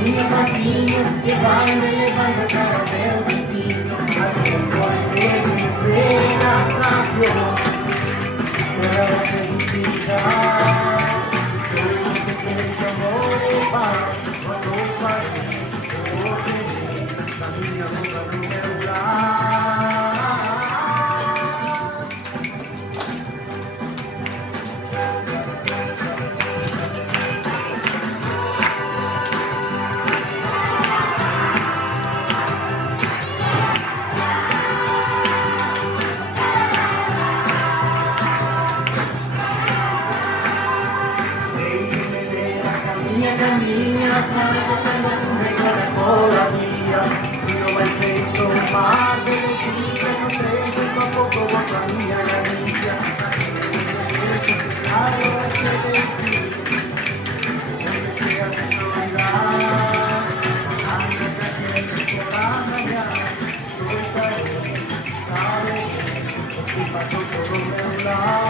caminho, passinho, que vai me levando para o meu destino. Aqui você me vê na estação, toda a felicidade. Tudo que esse amor faz, quando faz, caminha no meu lar. Caminha, para buscando su mejor ecología. Si no va a ser tomar de vida, no sé, poco a poco va a cambiar la vida. Claro, es que donde sea que soledad, antes de que se van allá, tú sabes, porque pasó por un lado.